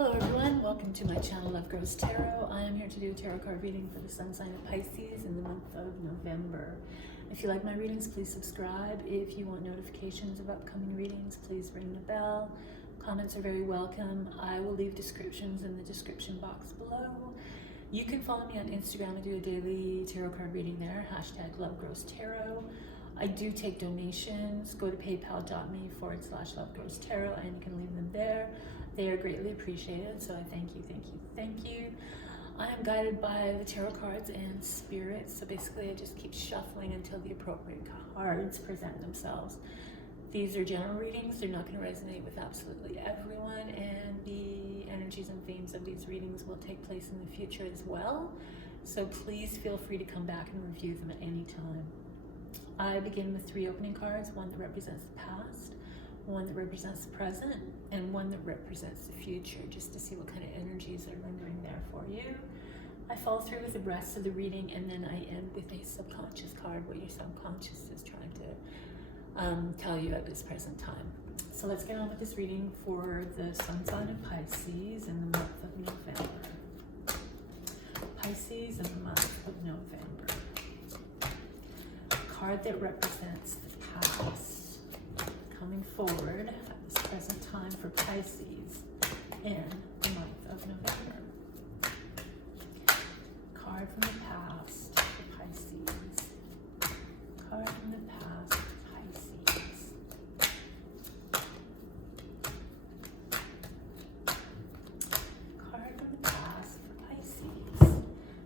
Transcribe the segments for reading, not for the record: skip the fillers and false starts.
Hello everyone, welcome to my channel Love Grows Tarot. I am here to do a tarot card reading for the sun sign of Pisces in the month of November. If you like my readings, please subscribe. If you want notifications of upcoming readings, please ring the bell. Comments are very welcome. I will leave descriptions in the description box below. You can follow me on Instagram. I do a daily tarot card reading there, #LoveGrowsTarot. I do take donations. Go to paypal.me/LoveGrowsTarot and you can leave them there. They are greatly appreciated, so I thank you, thank you, thank you. I am guided by the tarot cards and spirits, so basically I just keep shuffling until the appropriate cards present themselves. These are general readings. They're not going to resonate with absolutely everyone, and the energies and themes of these readings will take place in the future as well, so please feel free to come back and review them at any time. I begin with 3 opening cards, one that represents the past, one that represents the present, and one that represents the future, just to see what kind of energies are lingering there for you. I follow through with the rest of the reading, and then I end with a subconscious card, what your subconscious is trying to tell you at this present time. So let's get on with this reading for the sun sign of Pisces in the month of November. Pisces in the month of November. A card that represents the past coming forward at this present time for Pisces in the month of November. Card from the past for Pisces. Card from the past for Pisces. Card from the past for Pisces.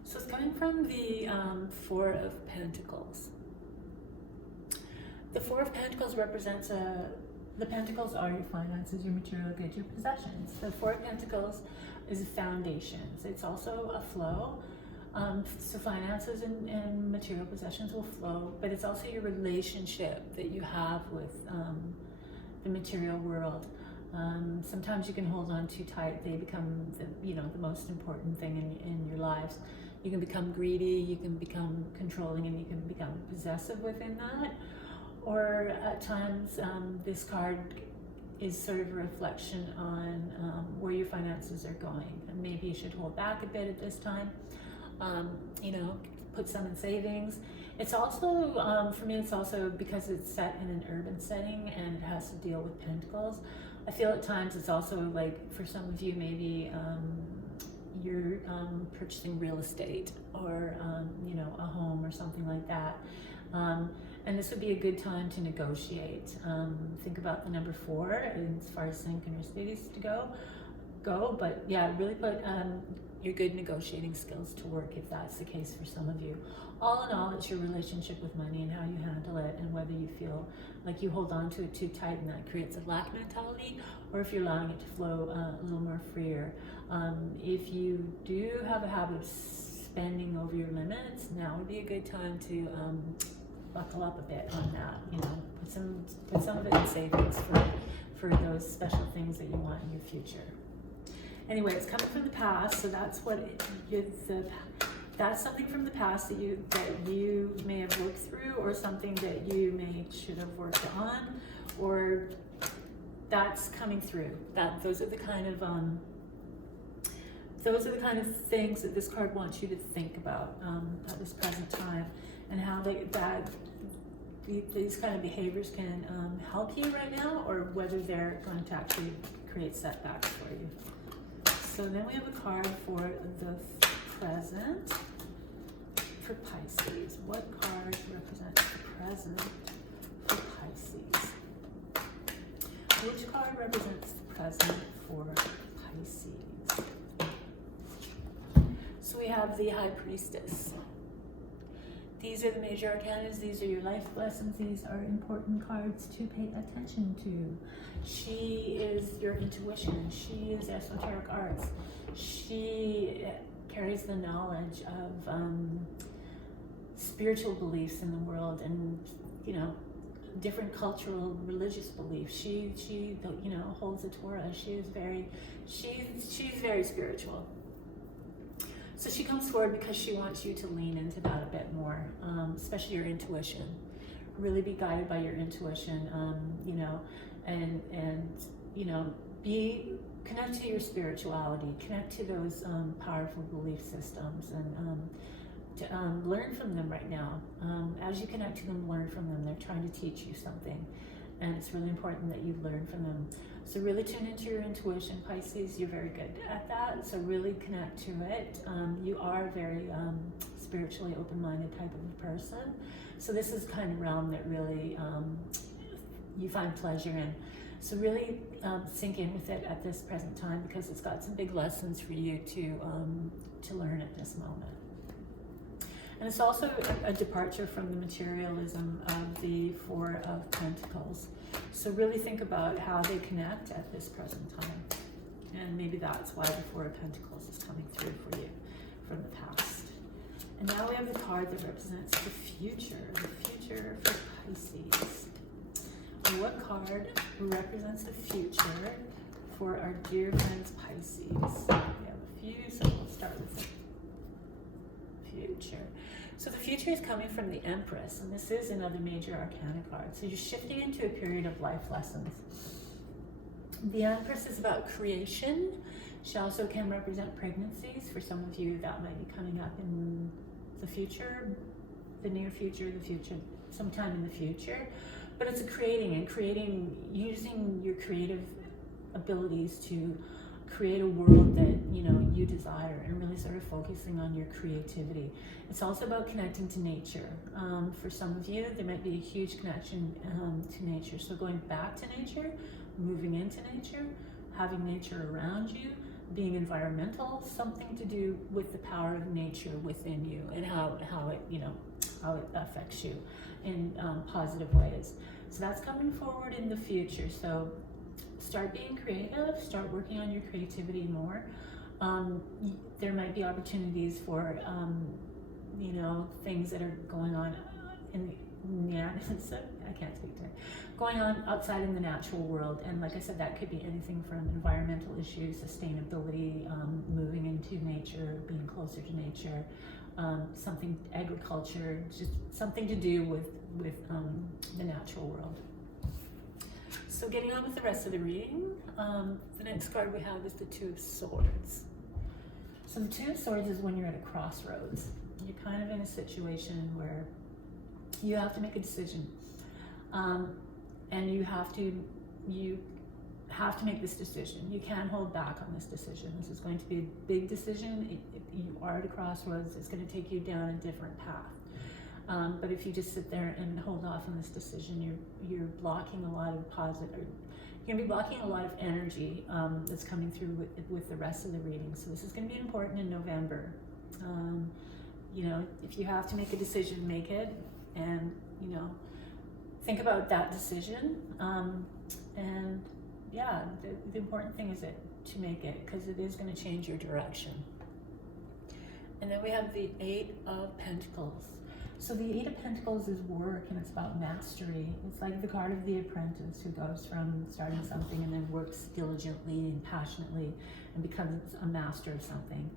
So it's coming from the Four of Pentacles. The Four of Pentacles represents the Pentacles are your finances, your material goods, your possessions. The Four of Pentacles is a foundation. It's also a flow. So finances and material possessions will flow, but it's also your relationship that you have with the material world. Sometimes you can hold on too tight. They become the most important thing in your lives. You can become greedy, you can become controlling, and you can become possessive within that. Or at times, this card is sort of a reflection on where your finances are going. And maybe you should hold back a bit at this time. Put some in savings. It's also, for me, it's also because it's set in an urban setting and it has to deal with pentacles. I feel at times it's also like, for some of you, maybe you're purchasing real estate or, a home or something like that. And this would be a good time to negotiate. Think about the number 4 as far as synchronicities to go. But yeah, really put your good negotiating skills to work if that's the case for some of you. All in all, it's your relationship with money and how you handle it, and whether you feel like you hold on to it too tight and that creates a lack mentality, or if you're allowing it to flow a little more freer. If you do have a habit of spending over your limits, now would be a good time to buckle up a bit on that. Put some of it in savings for those special things that you want in your future. Anyway, it's coming from the past, so that's that's something from the past that you may have worked through, or something that you should have worked on, or that's coming through. Those are the kind of things that this card wants you to think about at this present time, and how these kind of behaviors can help you right now, or whether they're going to actually create setbacks for you. So then we have a card for the present for Pisces. What card represents the present for Pisces? Which card represents the present for Pisces? So we have the High Priestess. These are the major arcanas. These are your life lessons. These are important cards to pay attention to. She is your intuition. She is esoteric arts. She carries the knowledge of spiritual beliefs in the world, and different cultural, religious beliefs. She holds a Torah. She's very spiritual. So she comes forward because she wants you to lean into that a bit more, especially your intuition. Really be guided by your intuition, and connect to your spirituality, connect to those powerful belief systems, and to learn from them right now. As you connect to them, learn from them. They're trying to teach you something, and it's really important that you learn from them. So really tune into your intuition, Pisces. You're very good at that, so really connect to it. You are a very spiritually open-minded type of a person, so this is the kind of realm that really you find pleasure in. So really sink in with it at this present time, because it's got some big lessons for you to learn at this moment. And it's also a departure from the materialism of the Four of Pentacles. So really think about how they connect at this present time. And maybe that's why the Four of Pentacles is coming through for you from the past. And now we have the card that represents the future for Pisces. What card represents the future for our dear friends Pisces? We have a few, so we'll start with the future. So the future is coming from the Empress, and this is another major arcana card. So you're shifting into a period of life lessons. The Empress is about creation. She also can represent pregnancies. For some of you, that might be coming up in the future, the near future, sometime in the future. But it's a creating, using your creative abilities to create a world that you desire, and really sort of focusing on your creativity. It's also about connecting to nature. For some of you, there might be a huge connection to nature. So going back to nature, moving into nature, having nature around you, being environmental, something to do with the power of nature within you and how it affects you in positive ways. So that's coming forward in the future. So start being creative, start working on your creativity more. There might be opportunities for, things that are going on going on outside in the natural world. And like I said, that could be anything from environmental issues, sustainability, moving into nature, being closer to nature, agriculture, just something to do with the natural world. So getting on with the rest of the reading, the next card we have is the Two of Swords. So the Two of Swords is when you're at a crossroads. You're kind of in a situation where you have to make a decision, and you have to make this decision. You can't hold back on this decision. This is going to be a big decision. If you are at a crossroads, it's going to take you down a different path. But if you just sit there and hold off on this decision, you're blocking a lot of you're going to be blocking a lot of energy that's coming through with the rest of the reading. So this is going to be important in November. If you have to make a decision, make it, and think about that decision. The important thing is to make it, because it is going to change your direction. And then we have the Eight of Pentacles. So the Eight of Pentacles is work, and it's about mastery. It's like the card of the apprentice who goes from starting something and then works diligently and passionately and becomes a master of something.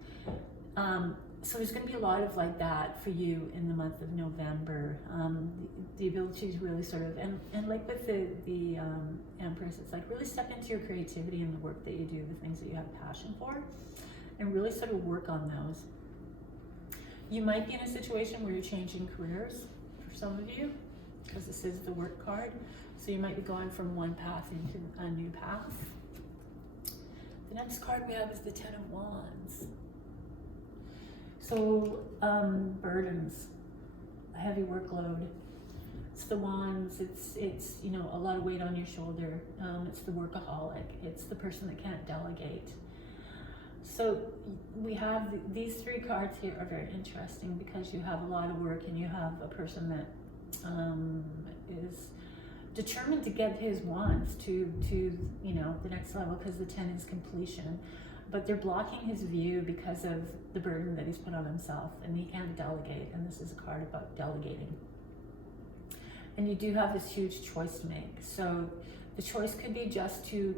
So there's going to be a lot of like that for you in the month of November. The ability to really sort of, and like with the Empress, it's like really step into your creativity and the work that you do, the things that you have passion for, and really sort of work on those. You might be in a situation where you're changing careers for some of you, because this is the work card. So you might be going from one path into a new path. The next card we have is the Ten of Wands. So burdens, a heavy workload. It's the wands, it's a lot of weight on your shoulder. It's the workaholic, it's the person that can't delegate. So we have these three cards here are very interesting, because you have a lot of work and you have a person that is determined to get his wands to the next level, because the 10 is completion. But they're blocking his view because of the burden that he's put on himself, and he can't delegate, and this is a card about delegating. And you do have this huge choice to make. So the choice could be just to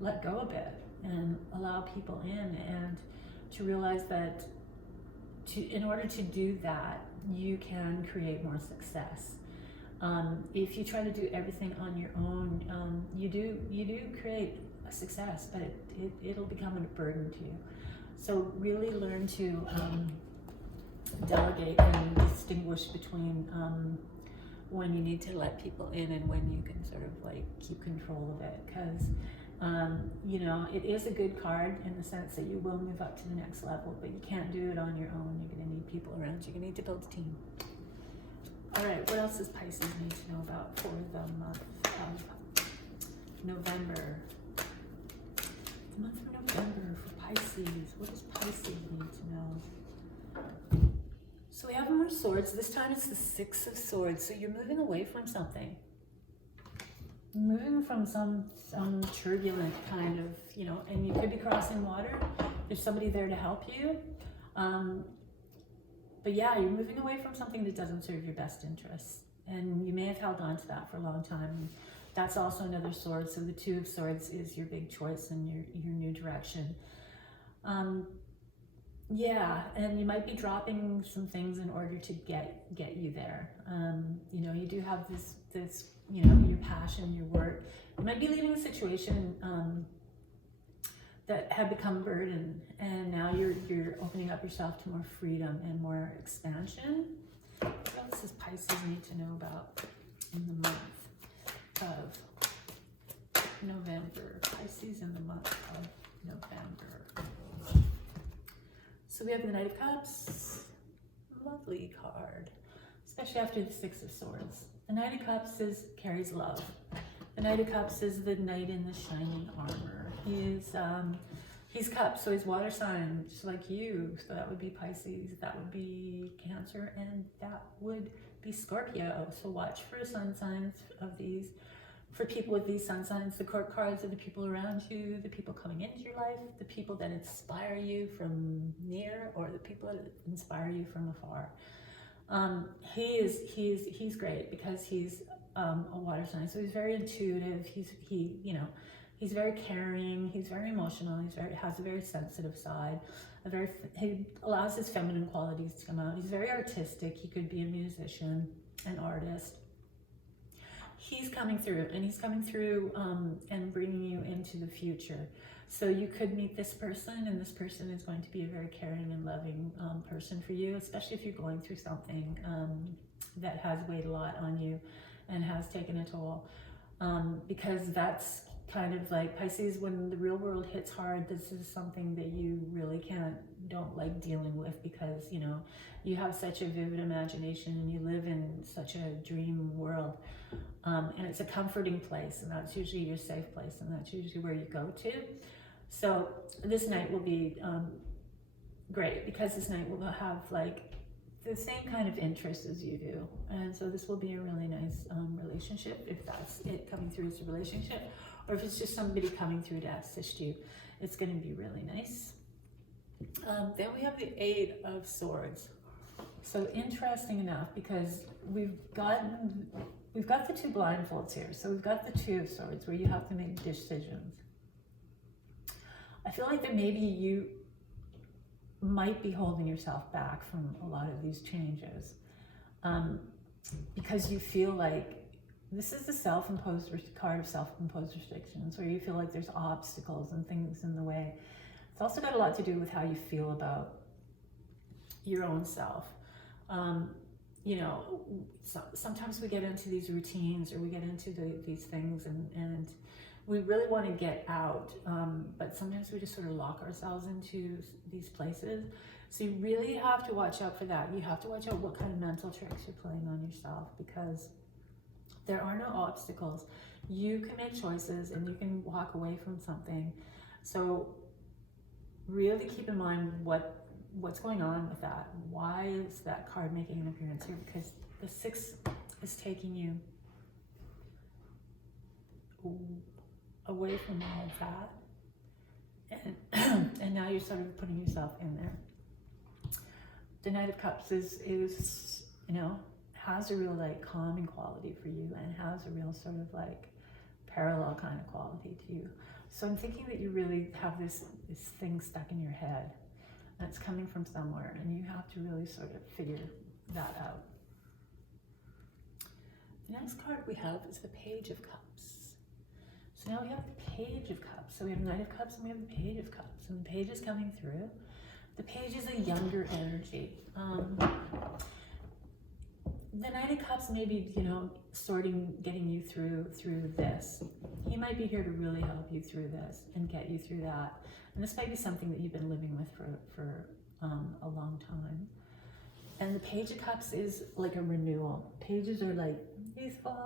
let go a bit and allow people in, and to realize that in order to do that, you can create more success. If you try to do everything on your own, you do create a success, but it'll become a burden to you. So really learn to delegate and distinguish between when you need to let people in and when you can sort of like keep control of it, because you know, it is a good card in the sense that you will move up to the next level, but you can't do it on your own. You're going to need people around you. You're going to need to build a team. All right, what else does Pisces need to know about for the month of November? The month of November for Pisces. What does Pisces need to know? So we have more swords. This time it's the Six of Swords. So you're moving away from something. Moving from some turbulent kind of, you know, and you could be crossing water. There's somebody there to help you. But yeah, you're moving away from something that doesn't serve your best interests. And you may have held on to that for a long time. That's also another sword. So the Two of Swords is your big choice and your new direction. Yeah, and you might be dropping some things in order to get you there. You know, you do have this, you know, your passion, your work. You might be leaving a situation that had become a burden, and now you're opening up yourself to more freedom and more expansion. What else does Pisces need to know about in the month of November? Pisces in the month of November. So we have the Knight of Cups, lovely card, especially after the Six of Swords. The Knight of Cups carries love. The Knight of Cups is the knight in the shining armor. He's Cups, so he's water sign, just like you. So that would be Pisces, that would be Cancer, and that would be Scorpio. So watch for sun signs of these. For people with these sun signs, the court cards are the people around you, the people coming into your life, the people that inspire you from near, or the people that inspire you from afar. He's great because he's a water sign, so he's very intuitive. He's very caring. He's very emotional. Has a very sensitive side. He allows his feminine qualities to come out. He's very artistic. He could be a musician, an artist. He's coming through, and he's coming through and bringing you into the future. So you could meet this person, and this person is going to be a very caring and loving person for you, especially if you're going through something that has weighed a lot on you and has taken a toll. Because that's kind of like Pisces, when the real world hits hard, this is something that you really don't like dealing with, because, you know, you have such a vivid imagination and you live in such a dream world. And it's a comforting place, and that's usually your safe place, and that's usually where you go to. So this night will be great, because this night will have like the same kind of interests as you do. And so this will be a really nice relationship, if that's it coming through as a relationship, or if it's just somebody coming through to assist you. It's going to be really nice. Then we have the Eight of Swords. So interesting enough, because we've got the two blindfolds here. So we've got the Two of Swords, where you have to make decisions. I feel like that maybe you might be holding yourself back from a lot of these changes, because you feel like this is the self-imposed card of self-imposed restrictions, where you feel like there's obstacles and things in the way. It's also got a lot to do with how you feel about your own self. You know, sometimes we get into these routines, or we get into these things, and we really want to get out, but sometimes we just sort of lock ourselves into these places. So you really have to watch out for that. You have to watch out what kind of mental tricks you're playing on yourself, because there are no obstacles. You can make choices, and you can walk away from something. So really keep in mind what's going on with that. Why is that card making an appearance here? Because the Six is taking you away from all of that, and now you're sort of putting yourself in there. The Knight of Cups is you know, has a real like calming quality for you, and has a real sort of like parallel kind of quality to you. So I'm thinking that you really have this thing stuck in your head, and it's coming from somewhere, and you have to really sort of figure that out. The next card we have is the Page of Cups. So now we have the Page of Cups. So we have Knight of Cups and we have the Page of Cups. And the Page is coming through. The Page is a younger energy. The Knight of Cups may be, you know, getting you through this. He might be here to really help you through this and get you through that. And this might be something that you've been living with for a long time. And the Page of Cups is like a renewal. Pages are like youthful.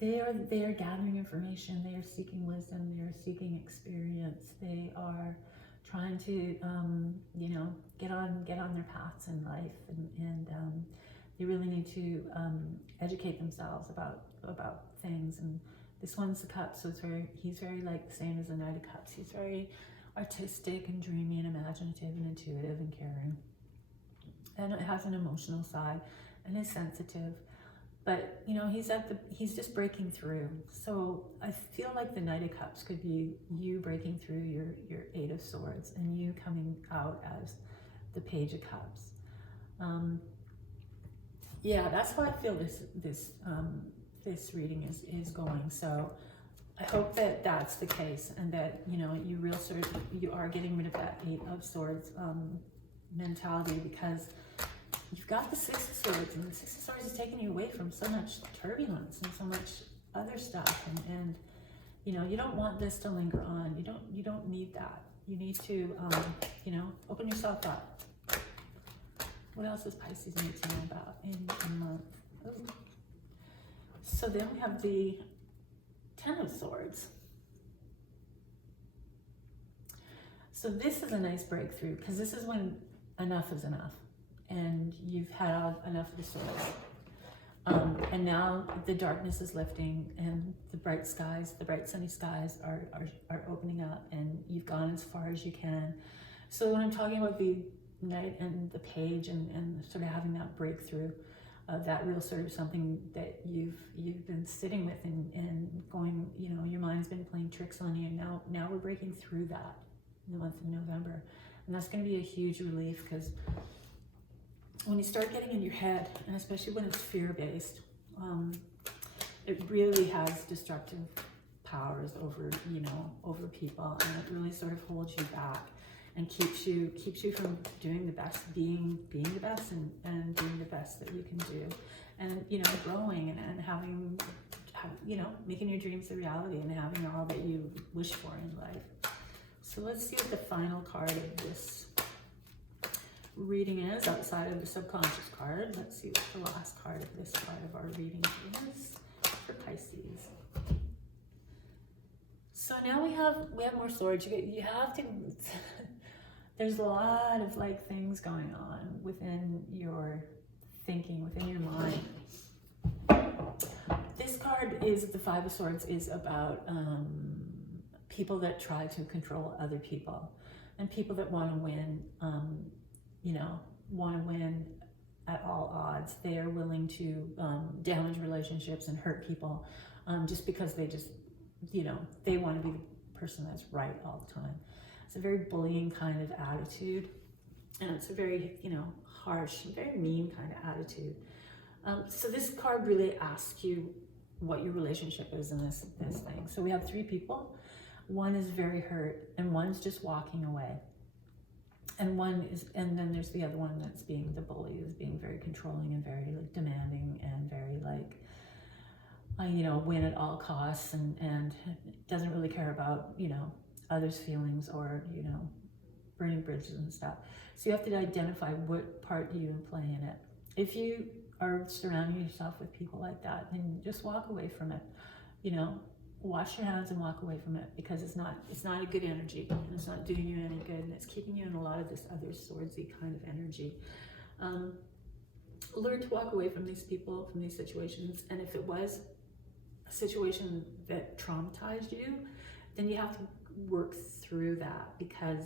They are gathering information. They are seeking wisdom. They are seeking experience. They are trying to, you know, get on their paths in life, and they really need to educate themselves about things. And this one's the Cups, so he's very like the same as the Knight of Cups. He's very artistic and dreamy and imaginative and intuitive and caring, and it has an emotional side and is sensitive. But you know, he's just breaking through. So I feel like the Knight of Cups could be you breaking through your Eight of Swords and you coming out as the Page of Cups. Yeah, that's how I feel this reading is going. So I hope that that's the case, and that, you know, you are getting rid of that Eight of Swords mentality, because you've got the Six of Swords, and the Six of Swords is taking you away from so much turbulence and so much other stuff, and you know, you don't want this to linger on. You don't need that. You need to you know, open yourself up. What else does Pisces need to know about in a month? Ooh. So then we have the Ten of Swords. So this is a nice breakthrough, because this is when enough is enough, and you've had enough of the swords. And now the darkness is lifting, and the bright skies, the bright sunny skies are opening up, and you've gone as far as you can. So when I'm talking about the Knight and the Page and sort of having that breakthrough, that real sort of something that you've been sitting with and going, you know, your mind's been playing tricks on you, and now we're breaking through that in the month of November. And that's going to be a huge relief, because when you start getting in your head, and especially when it's fear-based, it really has destructive powers over, you know, over people, and it really sort of holds you back and keeps you from doing the best, being the best, and doing the best that you can do, and, you know, growing and having, you know, making your dreams a reality and having all that you wish for in life. So let's see what the final card of this reading is, outside of the subconscious card. Let's see what the last card of this part of our reading is for Pisces. So now we have more swords. You have to there's a lot of like things going on within your thinking, within your mind. This card is the Five of Swords, is about people that try to control other people, and people that want to win, you know, want to win at all odds. They are willing to damage relationships and hurt people just because they just, you know, they want to be the person that's right all the time. It's a very bullying kind of attitude, and it's a very, you know, harsh, very mean kind of attitude. So this card really asks you what your relationship is in this thing. So we have three people. One is very hurt, and one's just walking away. And then there's the other one that's being the bully, is being very controlling and very like demanding and very like, you know, win at all costs, and doesn't really care about, you know, others' feelings, or, you know, burning bridges and stuff. So you have to identify what part do you play in it. If you are surrounding yourself with people like that, then just walk away from it. You know, wash your hands and walk away from it, because it's not a good energy, and it's not doing you any good, and it's keeping you in a lot of this other swordsy kind of energy. Learn to walk away from these people, from these situations, and if it was a situation that traumatized you, then you have to work through that, because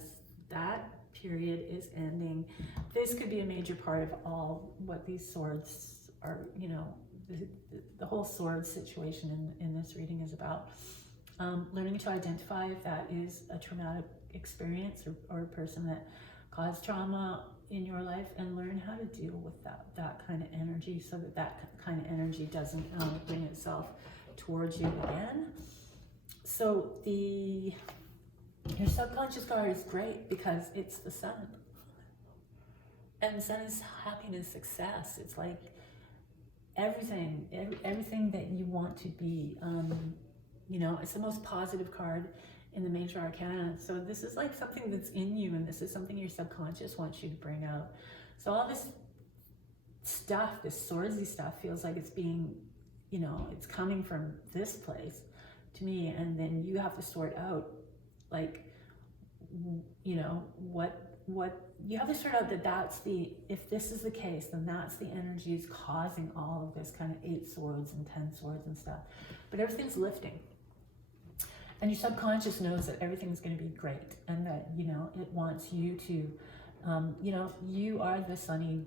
that period is ending. This could be a major part of all what these swords are, you know, the whole sword situation in this reading is about. Learning to identify if that is a traumatic experience or a person that caused trauma in your life, and learn how to deal with that kind of energy, so that kind of energy doesn't bring itself towards you again. So your subconscious card is great because it's the sun. And the sun is happiness, success. It's like everything that you want to be. You know, it's the most positive card in the major arcana. So this is like something that's in you, and this is something your subconscious wants you to bring out. So all this stuff, this swordsy stuff, feels like it's being, you know, it's coming from this place to me, and then you have to sort out, like, you know, what you have to sort out that's the, if this is the case, then that's the energies causing all of this kind of 8 swords and 10 swords and stuff. But everything's lifting. And your subconscious knows that everything's going to be great, and that, you know, it wants you to, you know, you are the sunny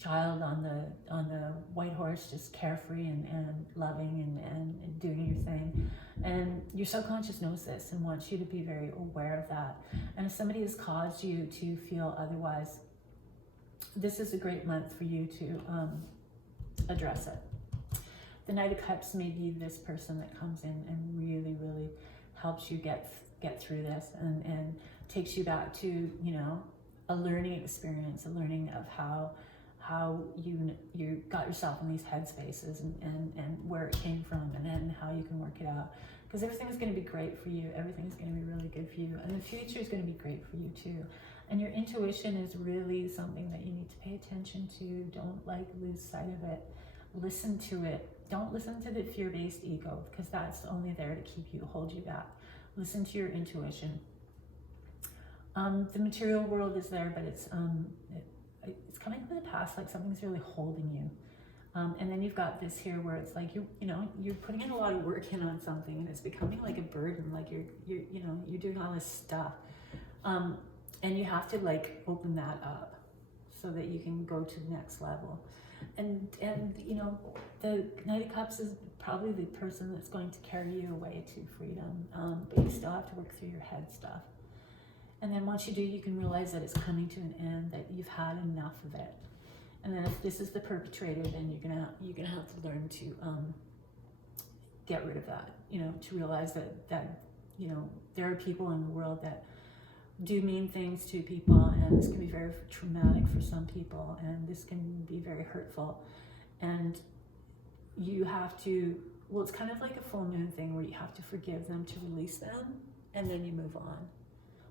child on the white horse, just carefree and loving and doing your thing. And your subconscious knows this and wants you to be very aware of that. And if somebody has caused you to feel otherwise, this is a great month for you to address it. The Knight of Cups may be this person that comes in and really, really helps you get through this, and takes you back to, you know, a learning experience, a learning of how you got yourself in these headspaces, and where it came from, and then how you can work it out. Because everything's going to be great for you. Everything's going to be really good for you. And the future is going to be great for you too. And your intuition is really something that you need to pay attention to. Don't lose sight of it. Listen to it. Don't listen to the fear-based ego, because that's only there to keep you, hold you back. Listen to your intuition. The material world is there, but it's coming from the past, like something's really holding you. And then you've got this here where it's like you're putting in a lot of work in on something, and it's becoming like a burden. Like you're doing all this stuff, and you have to like open that up so that you can go to the next level. And you know, the Knight of Cups is probably the person that's going to carry you away to freedom, but you still have to work through your head stuff. And then once you do, you can realize that it's coming to an end, that you've had enough of it. And then if this is the perpetrator, then you're gonna have to learn to get rid of that. You know, to realize that you know, there are people in the world that do mean things to people, and this can be very traumatic for some people, and this can be very hurtful. And you have to, well, it's kind of like a full moon thing where you have to forgive them to release them, and then you move on.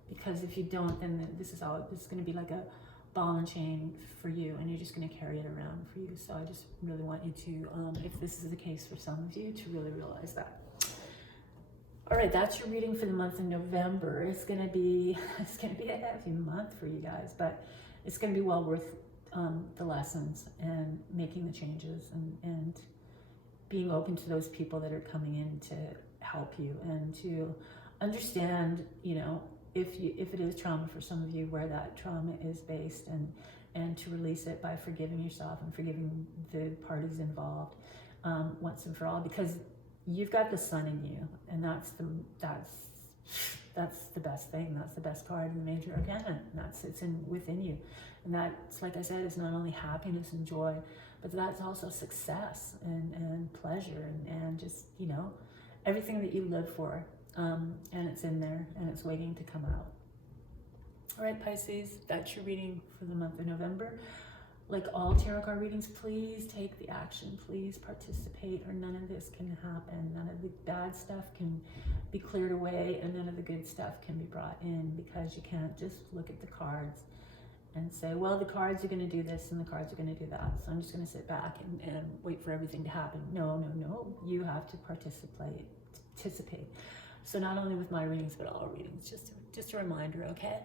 Because if you don't, then this is going to be like a ball and chain for you, and you're just going to carry it around for you. So I just really want you to, if this is the case for some of you, to really realize that. All right, that's your reading for the month of November. It's going to be a heavy month for you guys, but it's going to be well worth the lessons and making the changes, and being open to those people that are coming in to help you, and to understand, you know, if it is trauma for some of you, where that trauma is based, and to release it by forgiving yourself and forgiving the parties involved once and for all, because you've got the sun in you, and that's the best thing. That's the best card in the major arcana. It's within you, and that's, like I said, is not only happiness and joy, but that's also success and pleasure and just, you know, everything that you live for. And it's in there, and it's waiting to come out. All right, Pisces, that's your reading for the month of November. Like all tarot card readings, please take the action, please participate, or none of this can happen. None of the bad stuff can be cleared away, and none of the good stuff can be brought in, because you can't just look at the cards and say, well, the cards are going to do this and the cards are going to do that, so I'm just going to sit back and wait for everything to happen. No, you have to participate. So not only with my readings, but all readings, just a reminder, okay?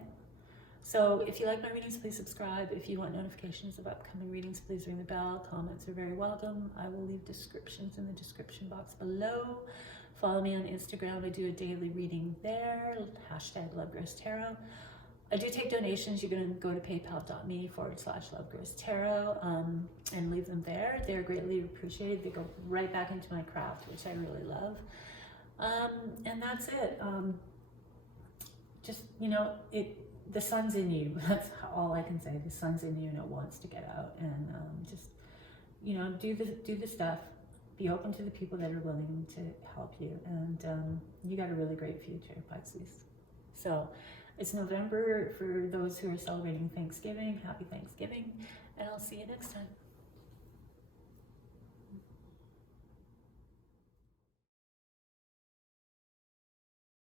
So if you like my readings, please subscribe. If you want notifications of upcoming readings, please ring the bell. Comments are very welcome. I will leave descriptions in the description box below. Follow me on Instagram. I do a daily reading there, #LoveGrowsTarot. I do take donations. You're going to go to paypal.me/LoveGrowsTarot and leave them there. They're greatly appreciated. They go right back into my craft, which I really love. And that's it. Just, you know, the sun's in you. That's all I can say. The sun's in you, and it wants to get out. And just, you know, do the stuff. be open to the people that are willing to help you, and you got a really great future, Pisces. So it's November for those who are celebrating Thanksgiving. Happy Thanksgiving, and I'll see you next time.